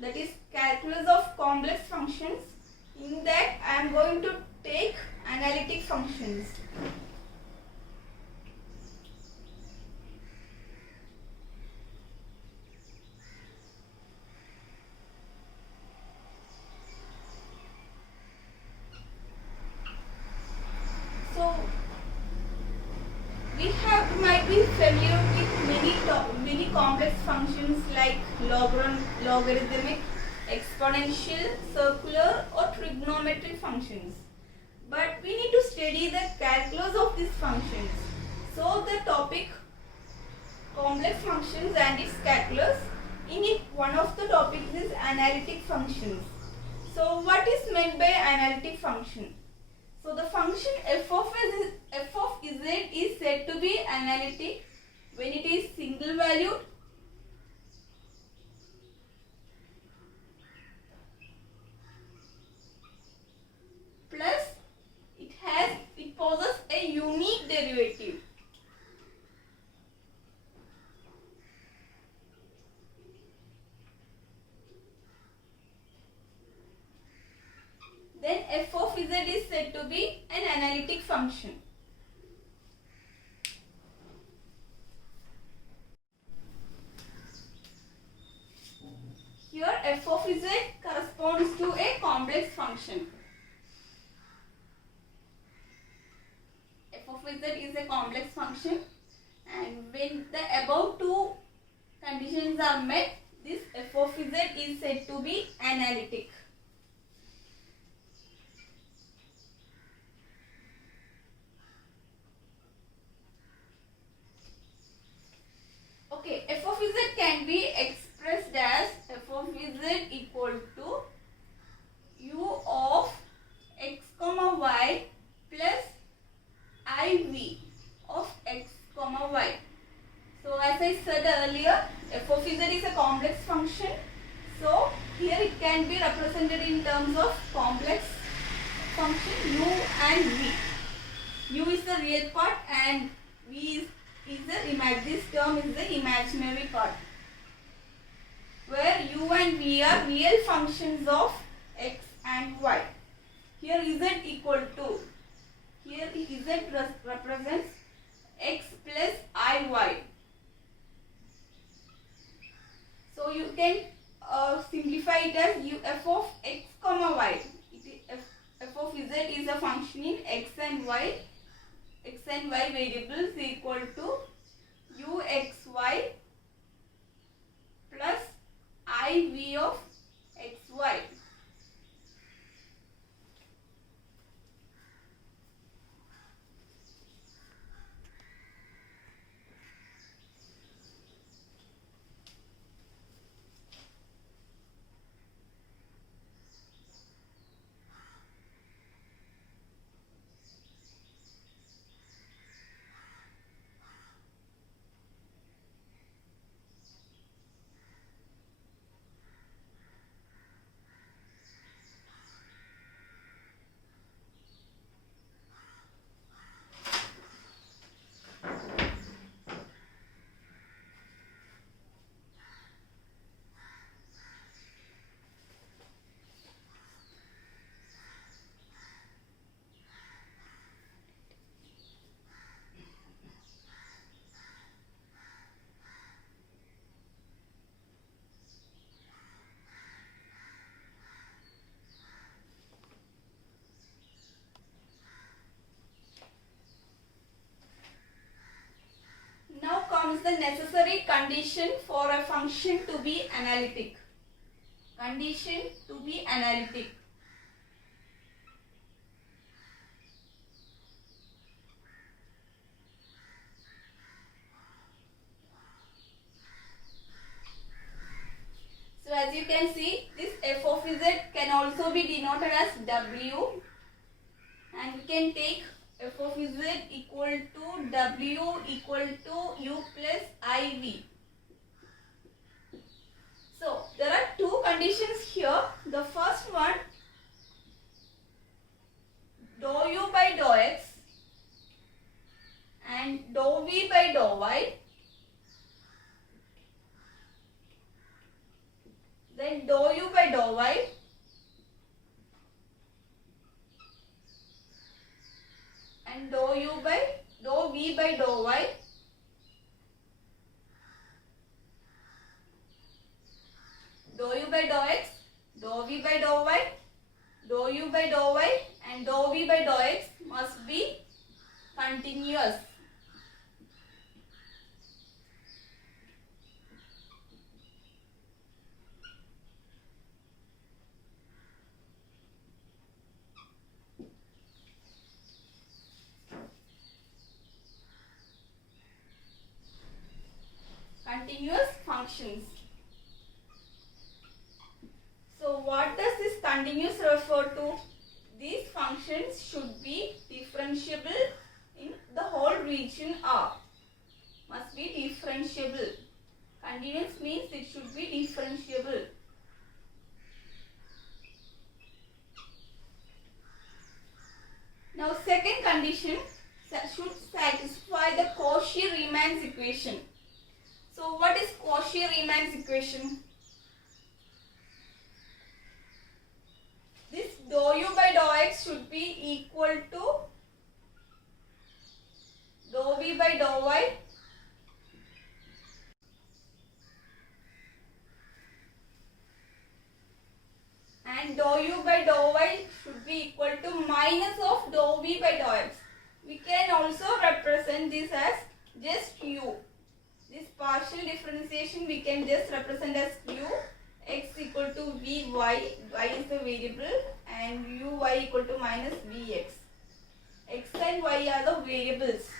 that is calculus of complex functions. In that I am going to take analytic functions. So might be familiar with many complex functions like logarithmic, exponential, circular or trigonometric functions. But we need to study the calculus of these functions. So the topic complex functions and its calculus. In it, one of the topics is analytic functions. So what is meant by analytic function? So the function f of z is said to be analytic when it is single valued, plus it possesses a unique derivative. Then f of z is said to be an analytic function. Here f of z corresponds to a complex function. F of z is a complex function, and when the above two conditions are met, this f of z is said to be analytic. Okay, f of z can be expressed as f of z equal to u of x comma y plus iv of x comma y. So as I said earlier, f of z is a complex function. So here it can be represented in terms of complex function u and v. U is the real part and v is this term is the imaginary part, where u and v are real functions of x and y. Here z equal to, here z represents x plus iy. So you can simplify it as f of x comma y. F of z is a function in x and y variables equal to uxy plus iv of xy. Now comes the necessary condition for a function to be analytic. Condition to be analytic. So as you can see, this f of z can also be denoted as w, and we can take f of z equal to w equal to u plus iv. So there are two conditions here. The first one, dou u by dou x and dou v by dou y. Then dou dou y and dou v by dou y dou u by dou x, dou v by dou y, dou u by dou y and dou v by dou x must be continuous. Continuous functions. So what does this continuous refer to? These functions should be differentiable in the whole region R. Must be differentiable. Continuous means it should be differentiable. Now second condition should satisfy the Cauchy-Riemann's equation. So what is Cauchy-Riemann's equation? This dou u by dou x should be equal to dou v by dou y and dou u by dou y should be equal to minus of dou v by dou x. We can also represent this as just u. This partial differentiation we can just represent as u. X equal to vy, y is the variable, and uy equal to minus vx. X and y are the variables.